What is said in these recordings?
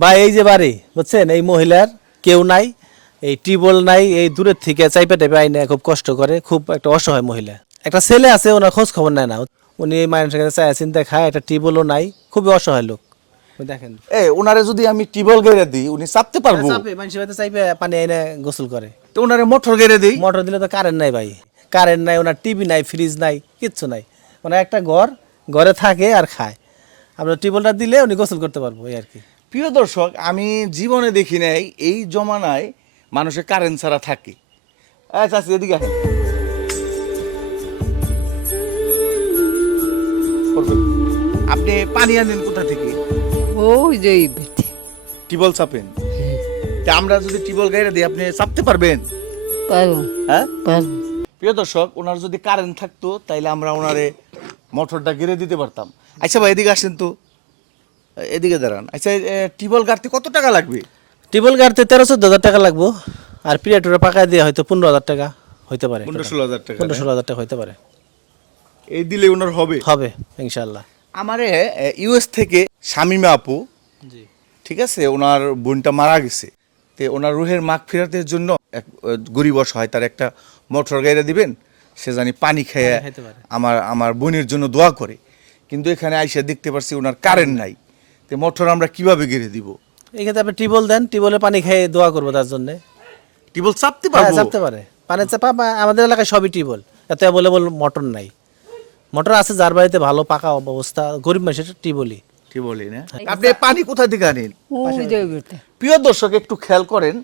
বা এই যে বাড়ি বুঝছেন? এই মহিলার কেউ নাই এই টিউবওয়েল নাই এই দূরের থেকে চাইপে টাইপে আইনে খুব কষ্ট করে খুব একটা অসহায় মহিলা। একটা ছেলে আছে ওনার খোঁজ খবর নেয় না। উনি এই মানুষের কাছে চায় চিন্তা খায় একটা টিউবওয়েলও নাই খুবই অসহায় লোক। দেখেন। এ ওনারে যদি আমি টিবল গেড়ে দিই উনি চাপতে পারব? মানুষের বাড়িতে চাইপে পানি আইনে গোসল করে। তো ওনারে মোটর গেড়ে দিই? মোটর দিলে তো কারেন্ট নাই ভাই। কারেন্ট নাই ওনার টিভি নাই ফ্রিজ নাই কিচ্ছু নাই। মানে একটা ঘর ঘরে থাকে আর খায়। আমরা টিউবওয়েলটা দিলে উনি গোসল করতে পারব এই আর কি। প্রিয় দর্শক আমি জীবনে দেখি নাই এই জমানায় মানুষের কারেন্ট ছাড়া থাকে। আচ্ছা আচ্ছা এদিকে আসেন। আপনি পানি আনেন কোথা থেকে? ওই যে টিবল চাপেন? তা আমরা যদি টিবল গাইরে দিই আপনি চাপতে পারবেন? পারব। হ্যাঁ? পারব। প্রিয় দর্শক ওনার যদি কারেন্ট থাকতো তাইলে আমরা ওনারে মোটরটা গেড়ে দিতে পারতাম। আচ্ছা ভাই এদিকে আসেন তো। এদিকে দাঁড়ান। আচ্ছা টিবল গাড়তে কত টাকা লাগবে? টিউবওয়েল গাড়তে তেরো চোদ্দ হাজার টাকা লাগবো। আর পিরিয়ডটা পাকায় দিয়ে হয়তো পনেরো হাজার টাকা হইতে পারে পনেরো ষোলো হাজার টাকা পনেরো ষোলো হাজার টাকা হইতে পারে। এই দিলে ওনার হবে? হবে ইনশাল্লাহ আমারে ইউএস থেকে শামিমা আপু জি। ঠিক আছে? ওনার বোনটা মারা গেছে। তে ওনার রুহের মাগ ফেরাতের জন্য এক গরিব অসহায় তার একটা মোটর গাড়ি দিবেন সে জানি পানি খেয়ে। আমার আমার বোনের জন্য দোয়া করে। কিন্তু এখানে আইসা দেখতে পারছি ওনার কারেন্ট নাই। তে মোটর আমরা কীভাবে গেড়ে দিব? এক্ষেত্রে আপনি টিউবওয়েল দেন টিউবওয়েলে পানি খেয়ে দোয়া করব তার জন্য। টিবল চাপতে হ্যাঁ পারব? চাপতে পারে। পানি চাপা আমাদের এলাকায় সবই টিউবওয়েল এত অ্যাভেলেবল মোটর নাই। মোটর আছে যার বাড়িতে ভালো পাকা অবস্থা গরিব মানুষের টিউবওয়েলই টিবলই না? আপনি পানি কোথা থেকে আনেন? ওই যে বেটে প্রিয় দর্শক একটু খেয়াল করেন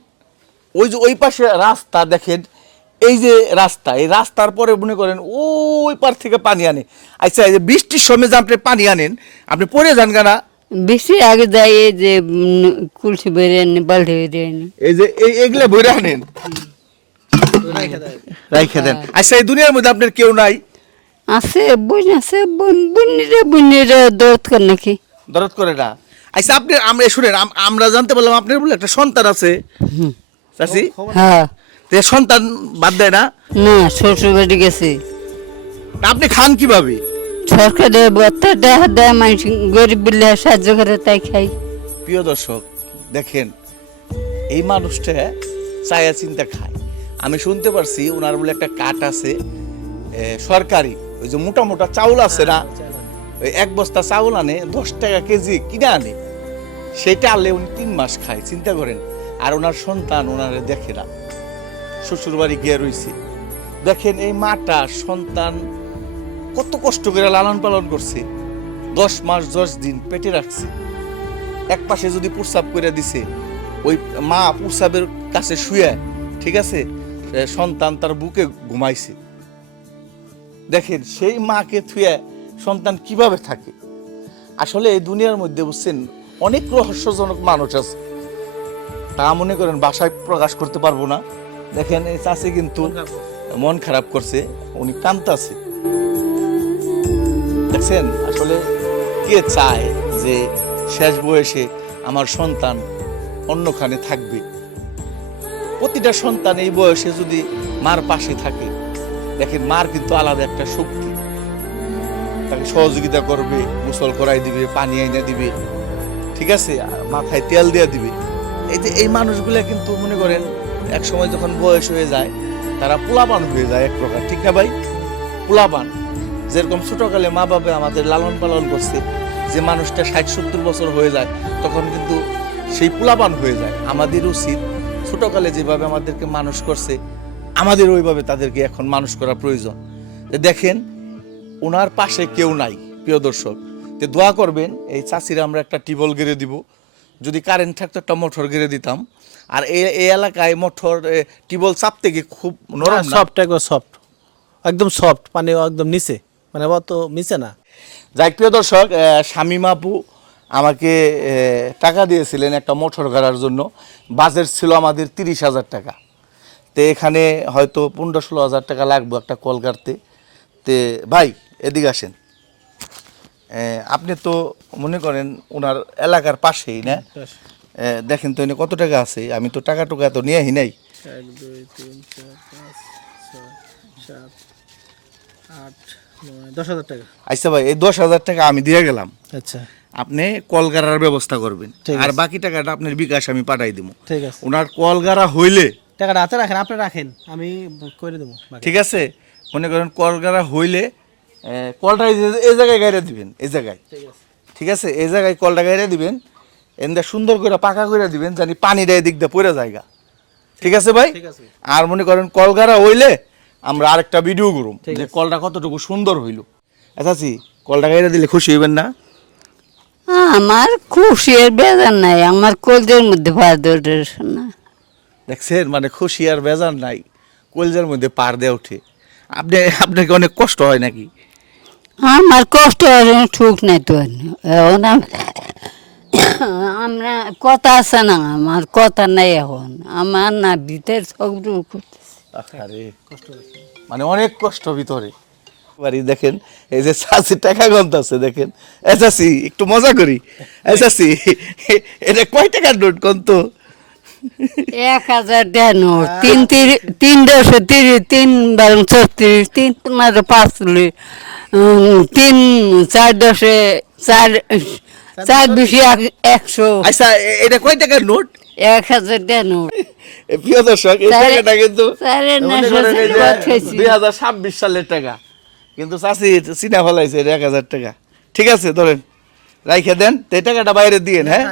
ওই যে ওই পাশে রাস্তা দেখেন এই যে রাস্তা এই রাস্তার পরে মনে করেন ওই পার থেকে পানি আনে। আচ্ছা এই যে বৃষ্টির সময় যে আপনি পানি আনেন আপনি পরে যান গানা বেশি আগে যায় এই যে কুলসি বেরিয়ে নি বাল্টি বেরিয়ে নি এই যে এই এগুলা বইরে আনেন? রাইখে দেন। আচ্ছা এই দুনিয়ার মধ্যে আপনার কেউ নাই? আছে বোন আছে বোন বোনিরে বোনিরে দৌড় কর নাকি। দরদ করে না? আচ্ছা আপনি আমরা শুনেন আমরা জানতে পারলাম আপনার বলে একটা সন্তান আছে। চাষি হ্যাঁ। সন্তান বাদ দেয় না? না শ্বশুর বাড়ি গেছে। আপনি খান কীভাবে? সরকারে বত্তা দেয় দেয় মানুষ গরিব বিলে সাহায্য করে তাই খাই। প্রিয় দর্শক দেখেন এই মানুষটা চায়া চিন্তা খায়। আমি শুনতে পারছি ওনার বলে একটা কাঠ আছে সরকারি ওই যে মোটা মোটা চাউল আছে না? ওই এক বস্তা চাউল আনে দশ টাকা কেজি কিনে আনে। সেটা আনলে উনি তিন মাস খায় চিন্তা করেন। আর ওনার সন্তান ওনারে দেখে না। শ্বশুর বাড়ি গিয়ে রয়েছে দেখেন এই মাটা সন্তান কত কষ্ট করে লালন পালন করছে। দশ মাস দশ দিন পেটে রাখছে। এক পাশে যদি প্রস্রাব করে দিছে ওই মা প্রস্রাবের কাছে শুয়ে ঠিক আছে সন্তান তার বুকে ঘুমাইছে। দেখেন সেই মাকে থুয়ে সন্তান কীভাবে থাকে? আসলে এই দুনিয়ার মধ্যে বুঝছেন অনেক রহস্যজনক মানুষ আছে। তা মনে করেন বাসায় প্রকাশ করতে পারব না। দেখেন এই চাষি কিন্তু মন খারাপ করছে। উনি কান্তাছে দেখছেন আসলে কে চায় যে শেষ বয়সে আমার সন্তান অন্যখানে থাকবে? প্রতিটা সন্তান এই বয়সে যদি মার পাশে থাকে, দেখেন মার কিন্তু আলাদা একটা শক্তি। তাকে সহযোগিতা করবে, গোসল করাই দিবে, পানি এনে দিবে, ঠিক আছে? মাথায় তেল দিয়ে দিবে। এই যে এই মানুষগুলা কিন্তু মনে করেন এক সময় যখন বয়স হয়ে যায়, তারা পোলাপান হয়ে যায় এক প্রকার। ঠিক না ভাই? পোলাপান। যেরকম ছোটকালে মা বাবা আমাদের লালন পালন করছে, যে মানুষটা ষাট সত্তর বছর হয়ে যায়, তখন কিন্তু সেই পোলাপান হয়ে যায়। আমাদের উচিত ছোটকালে যেভাবে আমাদেরকে মানুষ করছে আমাদের ওইভাবে তাদেরকে এখন মানুষ করা প্রয়োজন। দেখেন, ওনার পাশে কেউ নাই, প্রিয় দর্শক। তো দোয়া করবেন, এই চাষিরা আমরা একটা টিবল গেড়ে দিব। যদি কারেন্ট থাকতো একটা মোটর গেড়ে দিতাম। আর এই এলাকায় মোটর টিবল চাপতে গিয়ে খুব নরম সফট একবার সফট একদম সফট পানি একদম নিচে। মানে অত নিচে না। যাই প্রিয় দর্শক আহ, শামীম আপু আমাকে টাকা দিয়েছিলেন একটা মোটর গাড়ার জন্য। বাজেট ছিল আমাদের তিরিশ হাজার টাকা। তো এখানে হয়তো পনেরো ষোলো হাজার টাকা লাগবে একটা কল কাটতে। তে ভাই এদিকে আসেন। আপনি তো মনে করেন ওনার এলাকার পাশেই না? দেখেন তো এনে কত টাকা আছে? আমি তো টাকা টুকা তো নিয়েই নাই। এক দুই তিন চার পাঁচ ছয় সাত নয় দশ হাজার টাকা। আচ্ছা ভাই এই দশ হাজার টাকা আমি দিয়ে গেলাম। আচ্ছা। আপনি কলগারার ব্যবস্থা করবেন। আর বাকি টাকাটা আপনার বিকাশ আমি পাঠাই দিব। ঠিক আছে। ওনার কলগারা হইলে টাকাটা হাতে রাখেন আপনি রাখেন আমি করে দেবো। ঠিক আছে? মনে করেন কলগারা হইলে কলটা এই জায়গায় গাইরে দিবেন এই জায়গায়। ঠিক আছে। এই জায়গায় কলটা গাইরে দিবেন এন্দা সুন্দর করে পাকা করে দিবেন জানি পানিটা এদিক দিয়ে পড়ে জায়গা ঠিক আছে ভাই? আর মনে করেন কলগারা হইলে আমরা আরেকটা ভিডিও করুম ঠিক যে আছে। কলটা কতটুকু সুন্দর হইল। আচ্ছা জি, কলটা গাইরে দিলে খুশি হইবেন না? আমার খুশি আর বেজার নাই আমার কলজের মধ্যে ভাত না। দেখছেন মানে খুশি আর বেজার নাই কলজার মধ্যে পার দিয়ে ওঠে আপনি আপনাকে অনেক কষ্ট হয় নাকি? আমার কষ্ট আর ঠুক নাই তো এখন আম- আমরা কথা আছে না আমার কথা নাই এখন। আমার না ভিতর সব আরে মানে অনেক কষ্ট ভিতরে। বাড়ি দেখেন এই যে চাষি টাকা গন্ত আছে দেখেন। এ চাষি একটু মজা করি। এ চাষি এটা কয় টাকার নোট গন্ত এক হাজার দেন তিন তিন দশে তিরিশ তিন বারো ছত্রিশ তিন পনেরো পাঁচ চল্লিশ, তিন চার দশে চার চার বেশি একশো। আচ্ছা এটা কয় টাকার নোট? এক হাজার দেন প্রিয় দর্শক এই টাকাটা কিন্তু। দুই হাজার ছাব্বিশ সালের টাকা কিন্তু চাষি চিনা ফেলাইছে এক হাজার টাকা ঠিক আছে ধরেন রাইখে দেন তো এই টাকাটা বাইরে দিয়েন হ্যাঁ।